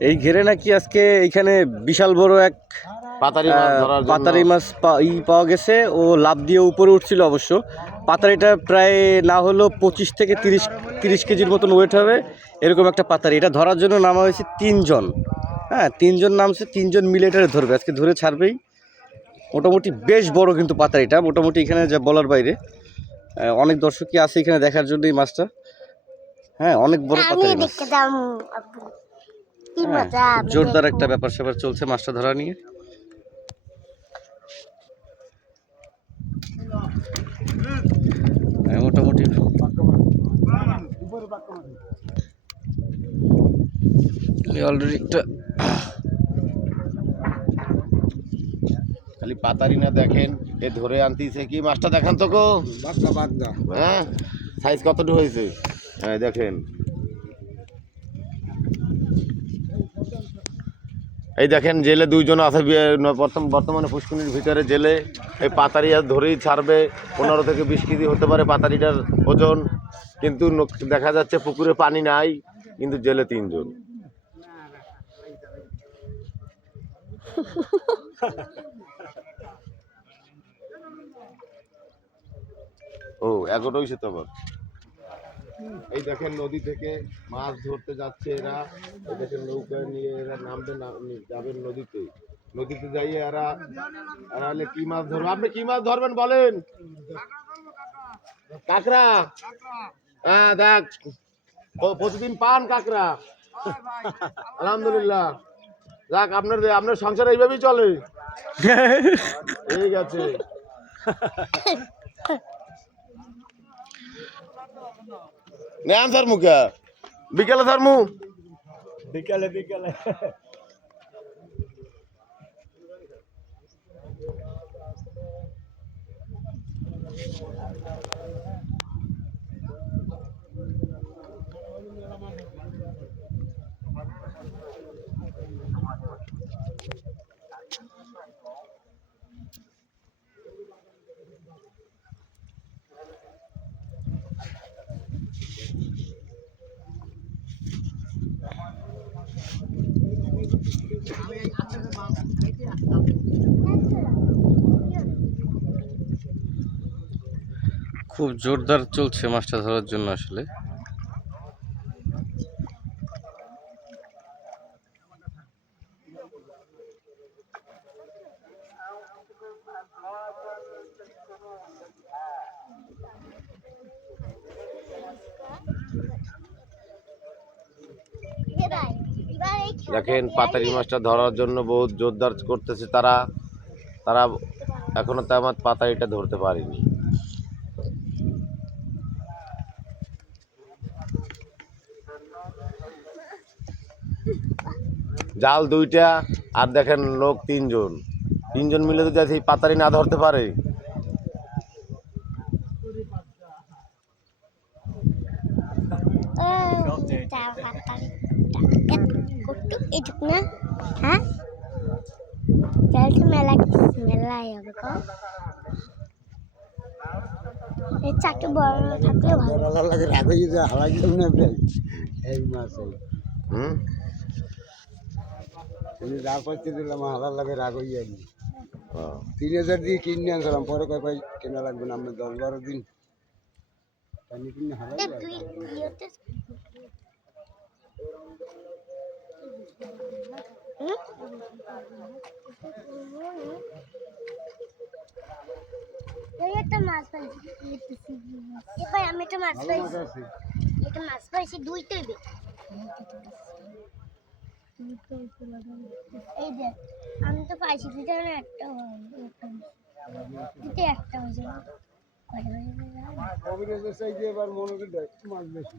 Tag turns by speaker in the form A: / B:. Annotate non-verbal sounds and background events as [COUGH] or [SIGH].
A: এই ঘেরে নাকি আজকে এখানে বিশাল বড় এক
B: পাতারি মাছ
A: ই পাওয়া গেছে। ও লাভ দিয়ে উপরে উঠছিল অবশ্য। পাতারিটা প্রায় না হলেও পঁচিশ থেকে তিরিশ তিরিশ কেজির মতন ওয়েট হবে। এরকম একটা পাতারি। এটা ধরার জন্য নামা হয়েছে তিনজন। হ্যাঁ তিনজন নামছে তিনজন মিলে এটা ধরবে। আজকে ধরে ছাড়বেই। মোটামুটি বেশ বড় কিন্তু পাতারিটা। মোটামুটি এখানে যা বলার বাইরে। অনেক দর্শকই আছে এখানে দেখার জন্য এই মাছটা। হ্যাঁ অনেক বড় পাতারি মাছ। জোরদার একটা ব্যাপার স্যাপার চলছে মাছটা ধরা নিয়ে। হ্যাঁ, মোটামুটি। অলরেডি একটা
B: খালি পাতারি না দেখেন এ ধরে আনতিছে কি? মাছটা দেখান তো গো। হ্যাঁ সাইজ কতটুকু হয়েছে? হ্যাঁ দেখেন। এই দেখেন জেলে দুইজন আছে বর্তমানে পুষ্কুনির ভিতরে জেলে। এই পাতারি আর ধরেই ছাড়বে, পনেরো থেকে বিশ কেজি হতে পারে পাতারিটার ওজন। কিন্তু দেখা যাচ্ছে পুকুরে পানি নাই, কিন্তু জেলে তিনজন। ও এগারোটা হয়েছে তো এই দেখেন নদী থেকে মাছ ধরতে যাচ্ছে এরা। এই দেখেন নৌকা নিয়ে এরা নামবে না- যাবেন নদীতে। নদীতে যাইয়ে এরা এরা হলে কি মাছ ধরবে? আপনি কি মাছ ধরবেন বলেন? কাঁকড়া। হ্যাঁ দেখ। প্রতিদিন পান কাঁকড়া। আলহামদুলিল্লাহ। যাক আপনার আপনার সংসার এইভাবেই চলে। [LAUGHS] ঠিক আছে। নেন স্যার মুখে। বিকেলে স্যার মু।
C: বিকালে বিকালে।
A: খুব জোরদার চলছে মাছটা ধরার জন্য আসলে।
B: দেখেন পাতারি মাছটা ধরার জন্য বহুত জোরদার করতেছে তারা। তারা এখনও তেমন পাতারিটা ধরতে পারেনি। জাল দুইটা আর দেখেন লোক তিনজন। তিনজন মিলে যদি সেই পাতারি না ধরতে পারে।
D: হ্যাঁ? মেলা মেলাই হবে চারটে বড় থাকলে ভালো।
C: লাগে হয়ে যায় হালাই দিলাম না এই তুমি করতে দিলাম লাগে রাগ হয়ে যাই। তিন হাজার দিয়ে কিনে আনছিলাম পরে কয় ভাই কেনা লাগবে না আমরা দশ বারো দিন। পানি কিনে
D: হুম? এই একটা মাছ পাইছি। এবার আমি একটা মাছ পাইছি। একটা মাছ পাইছি দুইটাই বে এই দেখ আমি তো পাইছি দুইটা না একটা। দুইটা একটা হয়েছে। না কয়টা হয়েছে?
C: কবিরাজের চাইতে এবার মনে করি মাছ বেশি।